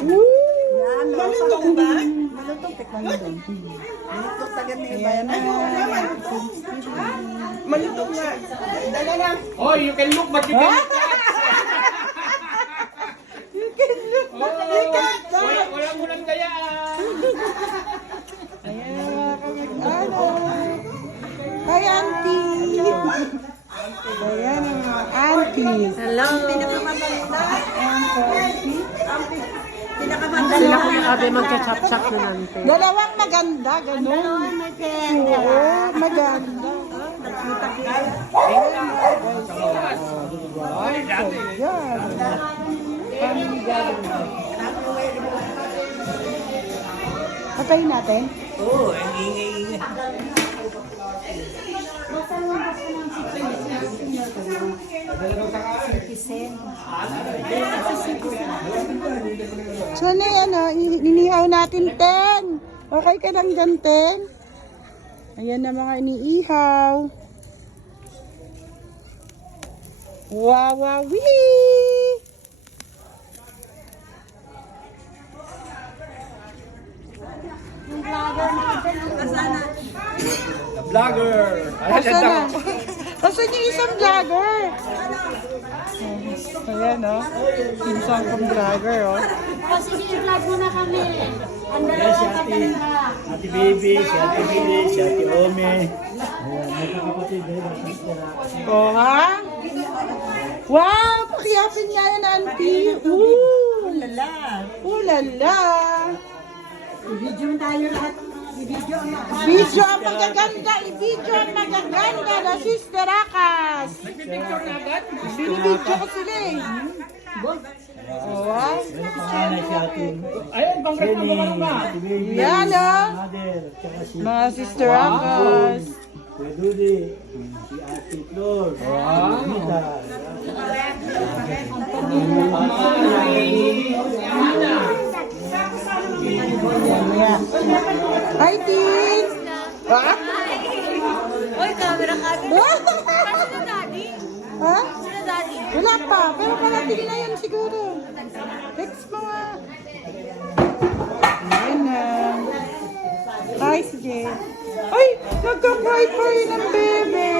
Yan, malutong ba? Malutong, tikman mo doon. Malutong tagad na iba. Malutong nga. Dala lang. Oh, you can look but you cannot touch. You can look, but you can't touch. Wala mo lang dayaan. Ayan mga kamag-anak. Hi, Auntie. Ayan ang mga aunties. Hello. Pinakamaganda. Ayan po, auntie. Pinakamaganda. Sila ko yung sabi magka-chop-chop na natin. Dalawang maganda, ganun. Oo, maganda. Ay, so yan. Family gathering. Patayin natin? Oo, ang ingay-ingay. So ano yan, inihaw natin, Ten. Okay ka lang dyan, Ten? Ayan na mga iniihaw. Wow, wow, wee! The vlogger. Asan na? Asan yung isang vlogger? Ayan, oh. Pinsan kong vlogger, oh. Kasi i-vlog mo na kami. Ang dalawang kapatid. Ate Baby, si Ate Billy, si Ate Ome. Ayan, magkakapatid eh. Oh, ha? Wow! Pakiyapin nga yan, auntie. Ooh! Lala. Ooh, lala! I-video tayo lahat. I-video ang Video ang magaganda! I-video ang magaganda na Sister Akas! Nagpipicture na agad? Binibidyo ko sila eh. Oh, wow! Panganay si Ate Ayun, congrats mo naman ma. Ate Baby, Yan, oh! Mother, tsaka si Mga Sister Akas. Kuya Dudi, si Ate Flor, Mita. Hi, Tin! Ha? Uy, camera ka. Kasi na daddy. Ha? Sino daddy? Wala pa, pero parating na yan siguro. Text mo nga. Ayan na. Hi, sige. Ay, nagka-bright pa rin ang bebe.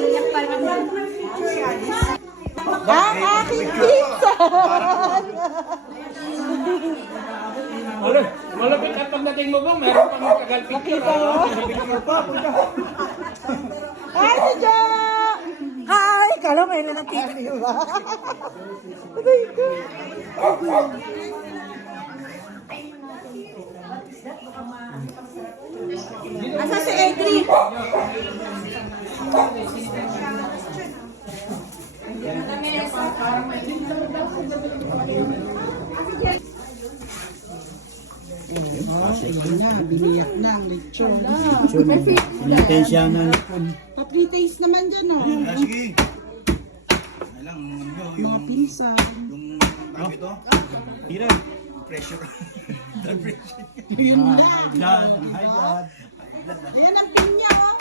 Iyak pa lang. Ang aking pizza! Malapit at pagdating mo ba, meron pang magkagal picture. Hi, si Jo! Hi! Kala mayroon ng TV ba? Aday ko. Asa si Edri? Biniyak na ang lechon. Pinatay siya ng Pa-pre-taste naman dyan, oh. Sige. Alam, Mga pinsan. yung tawag ito, tira. pressure. Blood pressure. Yun lang. Blood, high blood, Yan ang pinya, oh.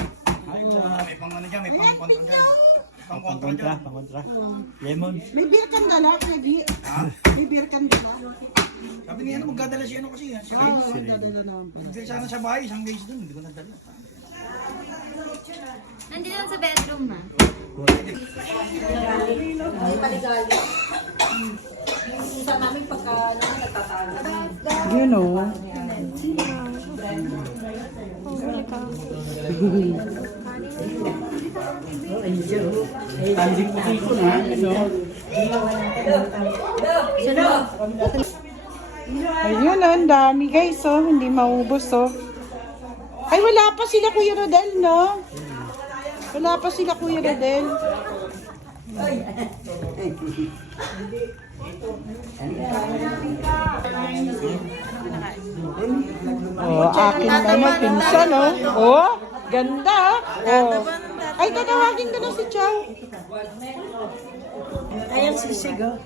high blood. May pang ano dyan, may Ayan, pang kontra pinya, dyan. oh. Pang kontra dyan. Pang-kontra. Lemon. May beer kang dala, Peggy. May beer kang dala. Sabi niya, ano, magdadala siya ano kasi yan. Siya Ah, oo, dadala naman pala. Magdala sana sa bahay, isang guys dun, hindi ko nadala. Nandito lang sa bedroom na. Isa namin pagka nagtatalo. Yun, oh. Tanding puti ko na. Ayun, oh, ang dami guys, oh. Hindi maubos, oh. Ay, wala pa sila Kuya Rodel, no? Wala pa sila Kuya Rodel. Oh, akin ano, pinsan, oh. Oh, ganda, oh. Ay, tatawagin ko na si Chow. Ayan si Sigo.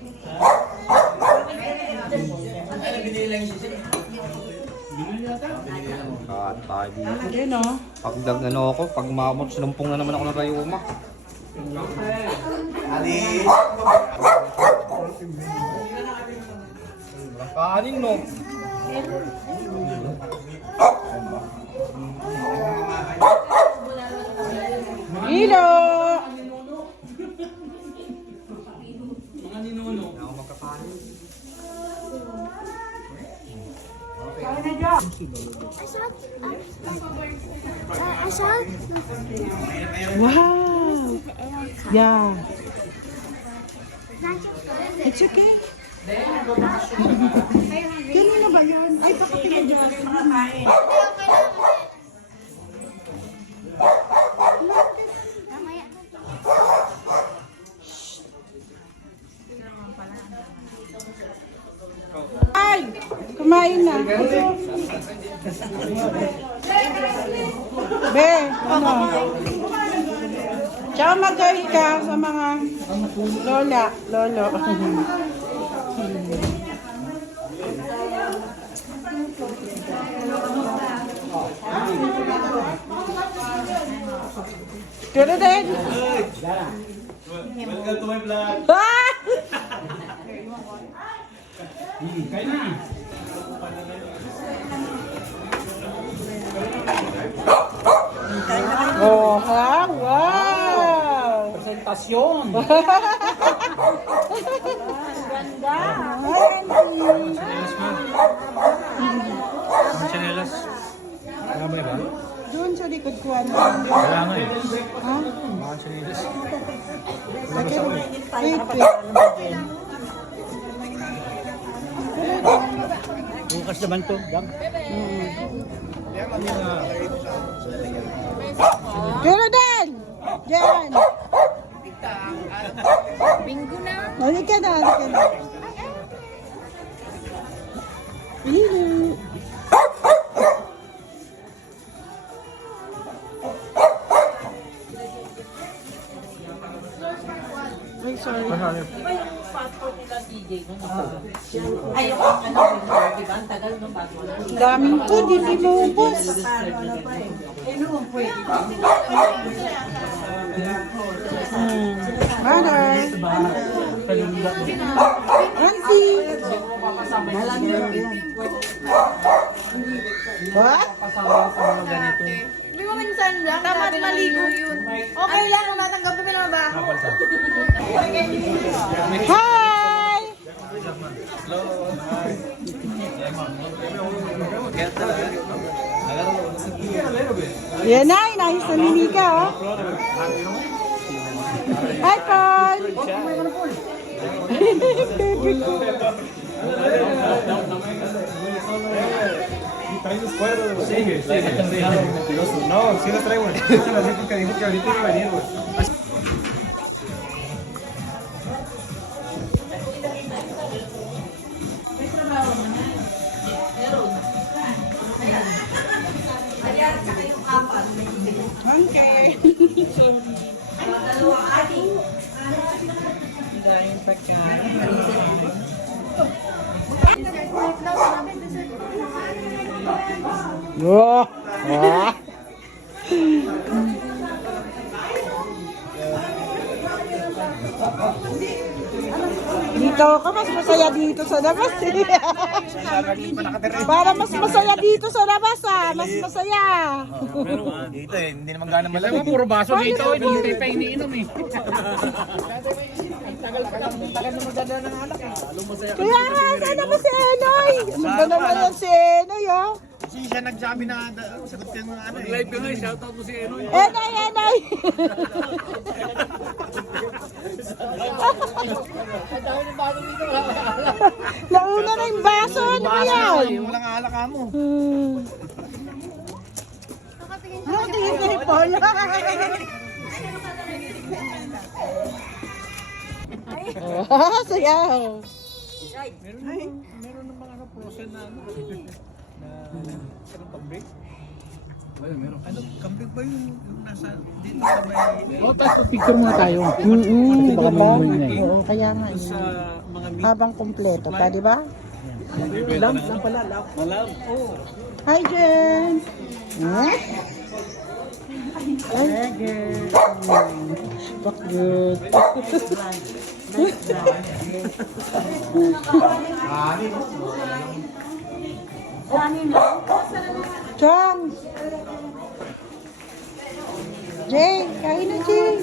Yun, oh. Pag ano ako, pag umabot, sinumpong na naman ako ng rayuma. Kanin no. Hilo! Wow! Yeah. It's okay. Kanina ba yan? Ay, baka pinagyan ko mga kain. Ay! Kumain na. Be, ano? Tsaka mag-guide ka sa mga lola, lolo. Pero din. Welcome to my vlog. Ah! Kain na. Oh, ha? Wow! Presentasyon. Ganda! Chanelas. Ano ba ba? Doon sa likod ko, ano? Wala nga eh. Ha? Mga chanelas. Wait. Bukas naman to. Dang. Pero din! Diyan! Bingo na. Halika na, halika na. Hilo! Ay, sorry. Daming food, hindi mo ubos. Mother. Auntie. What? May mga minsan lang. Dapat maligo yun. Okay lang kung natanggap mo lang ba? Hi! Yan na, inayos na ni Nika, oh. Hi, Paul! Baby ko. No, sí lo traigo. Así porque dijo que ahorita iba a venir, güey. Okay. Oh. Ah. Dito ka, mas masaya dito sa labas eh. Para mas masaya dito sa labas ah, mas masaya. Dito eh, hindi naman gana malamig. Puro baso dito. Hindi pa iniinom eh. Kaya nga, sana ba si Enoy? Ano ba naman yan si Enoy oh? Kasi siya nagsabi na sagot ka ng ano eh. Live ka nga, shoutout mo si Enoy. Enoy, Enoy! Nauna na yung baso, ano ba yan? Walang alaka mo. Ano tingin kay Paul? Oh, sayaw. Meron namang ano, frozen na ano. Ano pang-break? Ayun, meron. Ano, kambing ba yung nasa dito sa may... O, tapos picture muna tayo. Di ba? eh. Oo, kaya nga yun. Sa mga Habang kumpleto pa, di ba? Lam pala, lam. Malam. Hi, Jen! Huh? Ay, good. Fuck good. Chong! Jay, kain na, Jay.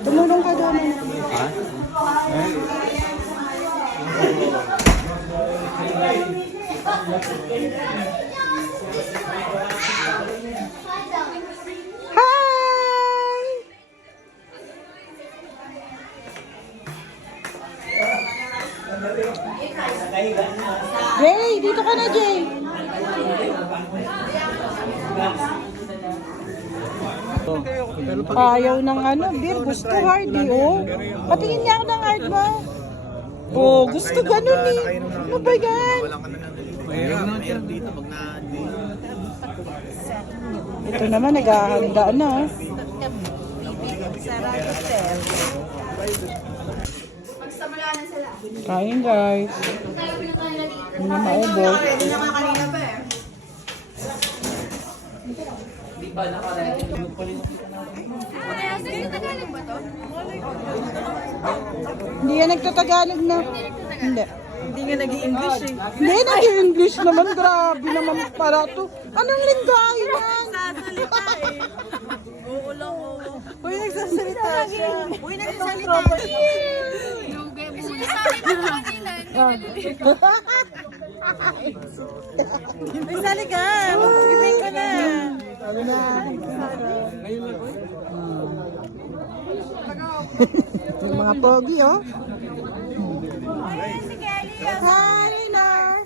Tumulong ka doon. Hi! Jay, dito ka na, Jay. Ayaw ng ano, beer. Gusto hard eh, oh. Patingin niya ako ng hard mo. Oh, gusto ganun eh. Ano ba yan? Ito naman, naghahanda na. Oh. Magsamula na sila. Kain, guys. Hindi na maubos. Ready na nga kanina pa eh. Tagalog ba to? Hindi yan nagtatagalog na. Hindi. Hindi nga nag-i-English eh. Hindi, nag-English naman. Grabe naman para to. Anong linggahe yan? Nagsasalita eh. Oo lang, oo. Uy, nagsasalita siya. Uy, nagsasalita siya. Nagsali ka. Ibig ko na. Sabi na. Yung mga pogi, oh. Hi, Lar.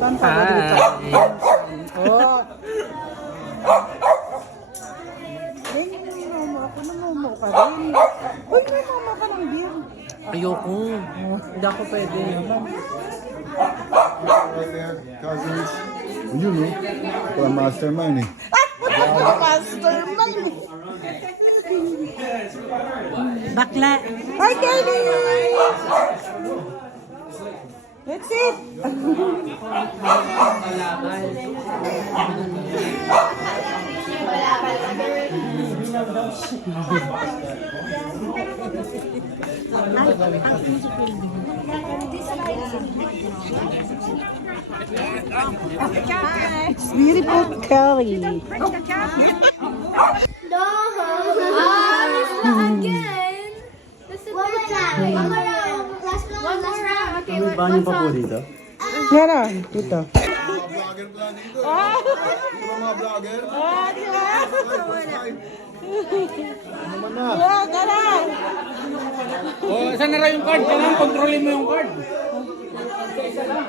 Saan pa ba dito? Oh. Ako namomo ka rin. Uy, may mama ka ng beer. Ayoko. Hindi ako pwede. Cousins. You know, para mastermind eh. Mastermind. Bakla. Hi, Kelly! That's it. It's beautiful Kelly. Miss na again. This is the third time. One more round. One more round. Okay, May banyo pa po dito. Yan na, dito. Mga vlogger pala dito. Mga vlogger. Di ba? Naman na. Yeah, tara. Oh, saan na rin yung card? Kailangan kontrolin mo yung card. Salam.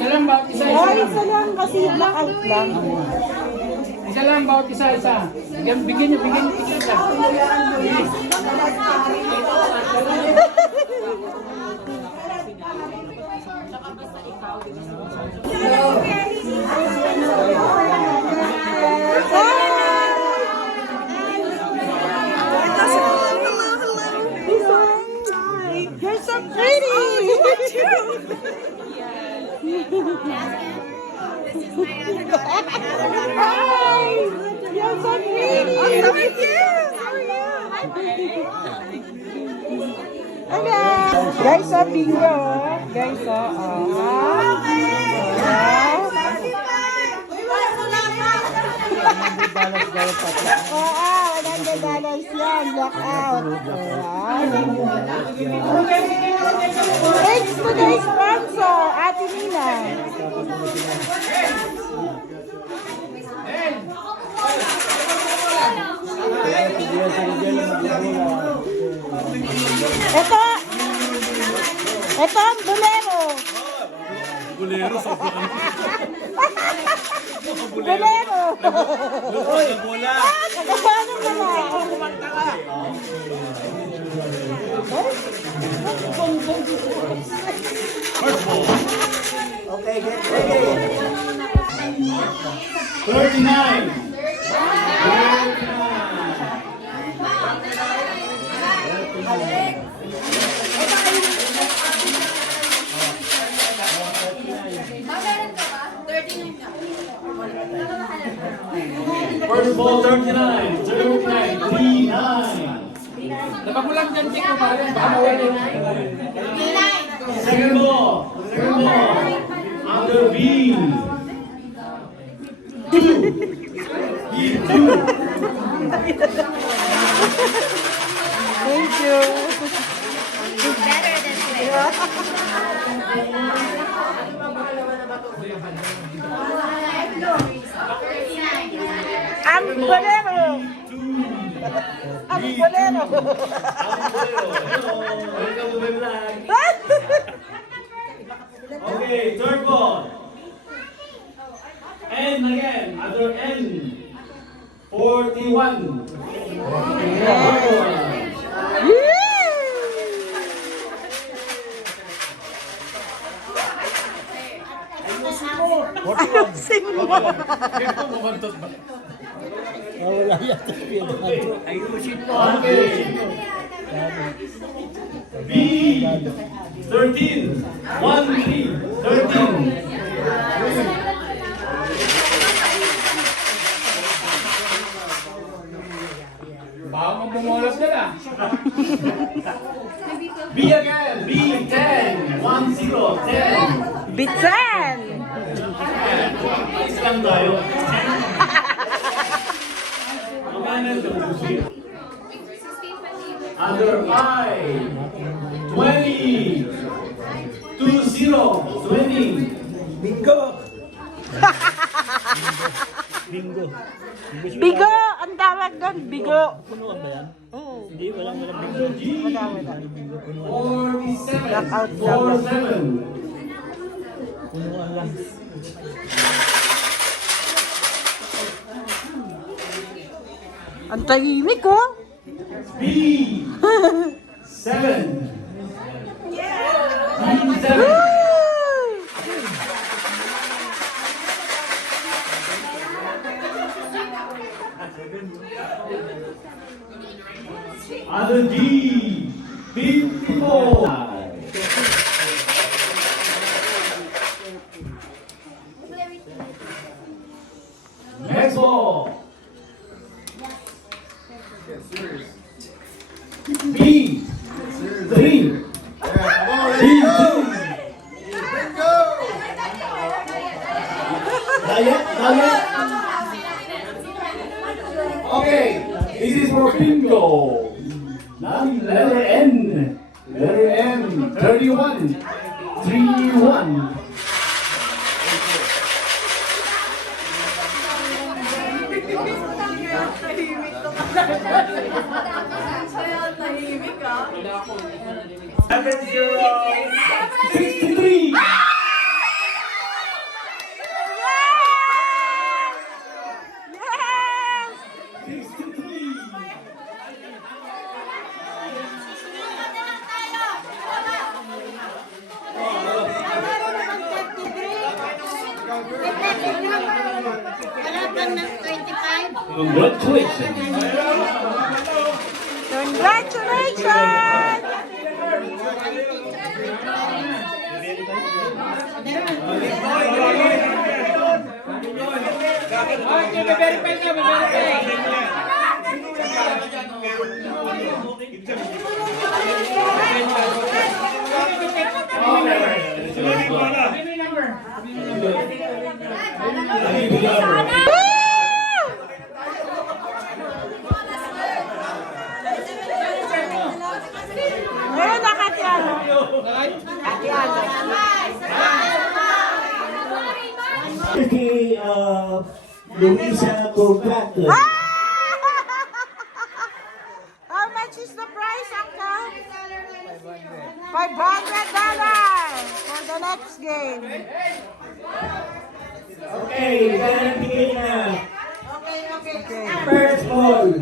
Salam bawat isa-isa. Ay, isa lang kasi blackout lang. Isa lang bawat isa-isa. Bigyan niyo isa. You're so pretty. Hi. You're so pretty. How are you? Hello. Guys, bingo. Guys, $100 yan, blackout. Thanks to the sponsor, Ate Nina. Ito ang bolero. Bolero. Bola. Paano naman? Okay, get ready. 39. First ball, 39. 39. Napakulang dyan, Chico, para rin. Baka mawala. Second ball. Under B. 2. B2. Thank you. Better than this. Ang bolero. Ang bolero. Welcome to my vlog. Okay, third ball. N again. Under N. 41. Ayusin mo. Wala yata ayusin mo. Okay. B. 13. 1-3. 13. Baka mong bumulas na lang. B again. B. 10. 1-0. 10. Bitan. Islam tayo. Under 5. 20. 2-0. 20. Bingo. Bingo. Bigo. Ang tawag doon. Bigo. Punuan ba yan? Oo. Hindi, walang bingo. Wala. 47. Knockout 4-7. Punuan lang. Ang tahimik ko. B. 7. B7. Under D. 54. Next ball. B. 3. B2. Diet. Okay, this is for bingo. Now letter N. Letter M. 31. 3-1. Tahimik ka. 63. Yes! 63. Wala bang ng 25? Congratulations. Congratulations! Okay, verify na, verify. Ngayon na Katiano. Katiano. Kay Luisa Contractor. How much is the price, Uncle? $500 for the next game. Okay, bigay na. First ball.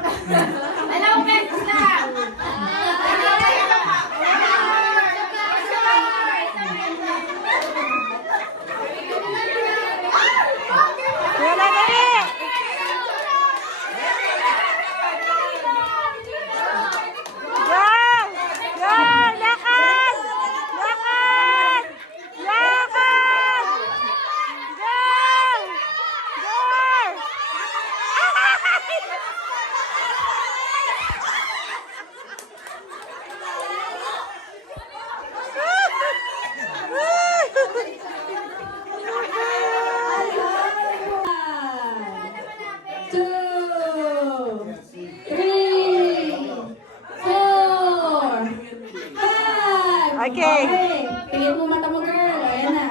Hello, friends na! Wala na rin! Yan! Yan! Lakad! Lakad! Lakad! Yan! Yan! Okay. Tingin mo mata mo, girl. Ayan na.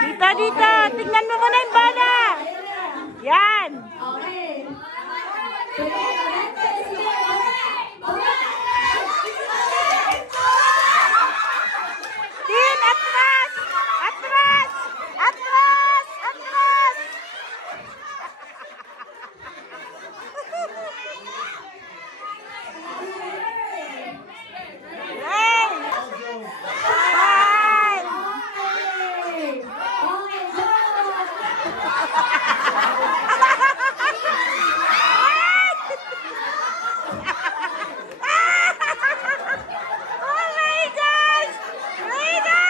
Dito, dito. Tingnan mo muna yung bola. Yan. Okay. Tin, atras! Atras! Atras! Atras! Hey! Five! Oh my gosh! Rina!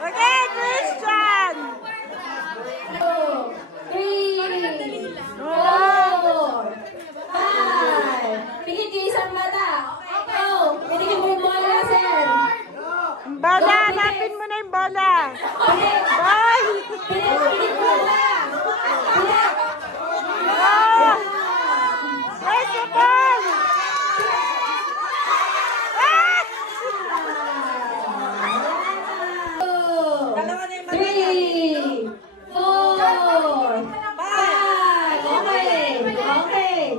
Okay, Christian! 3, 4, 5. Pigit yung isang mata. Go. Pinigin mo yung bola, sir. Ang bola, hanapin mo na yung bola. Pinigit. Bye! Pinigit mo na. Pinigit. Oh! Where's the ball? Ah! 3, 4, 5. Okay. Okay.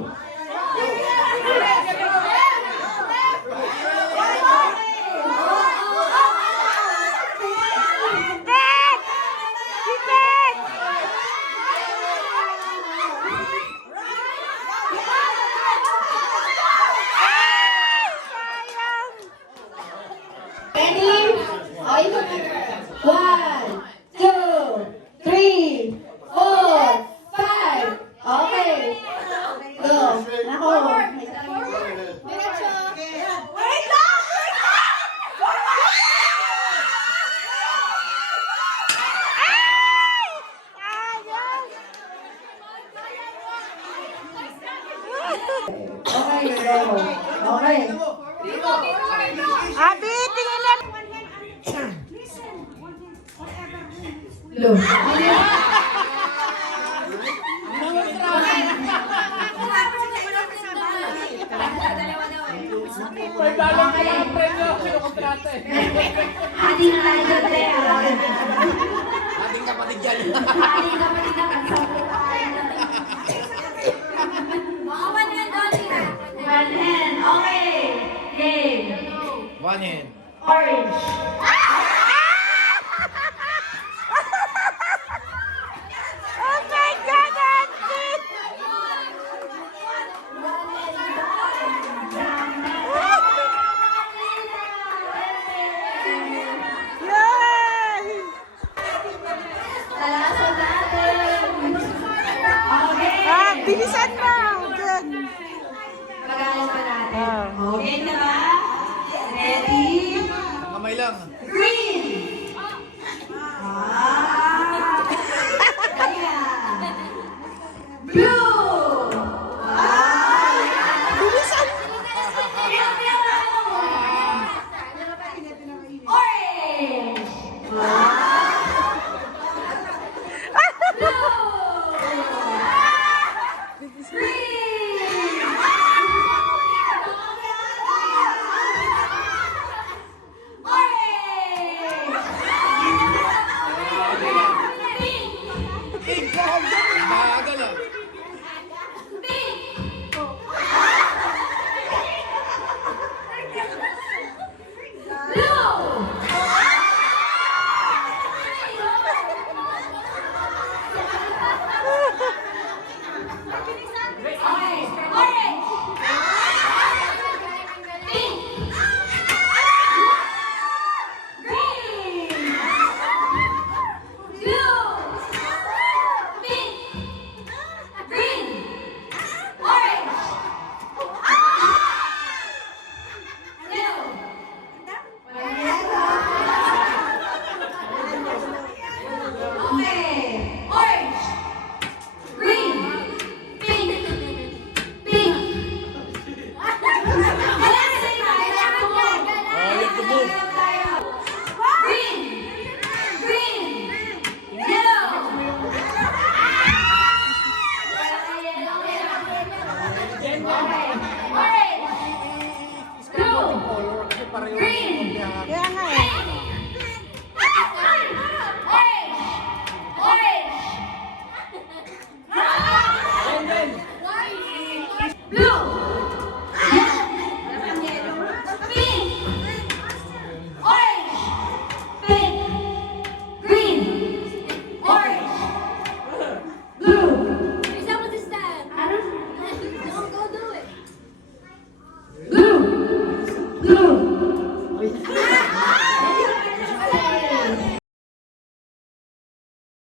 Tiket! Tiket! Ay! Sayang! Ready? Okay. 1, 2, 3, 4, 5. Okay. Go. Ako. Wait lang! Ay! Sayang! Okay, go. Okay. Abi, tingin na. Lo. May balang ka lang ang premyo. Kinukontrata eh. Adi na tayo dyan, pre. Ating kapatid dyan. Adi na kapatid na kagsabot tayo. Mga one hand only na. One hand. Okay. Game. One hand. Orange. Oh my God, Auntie! Yay! Talasan natin. Okay. Ah, bilisan mo! Diyan. Pag-alas pa natin. Ah. Okay na ba? Ready? Kamay lang. Go!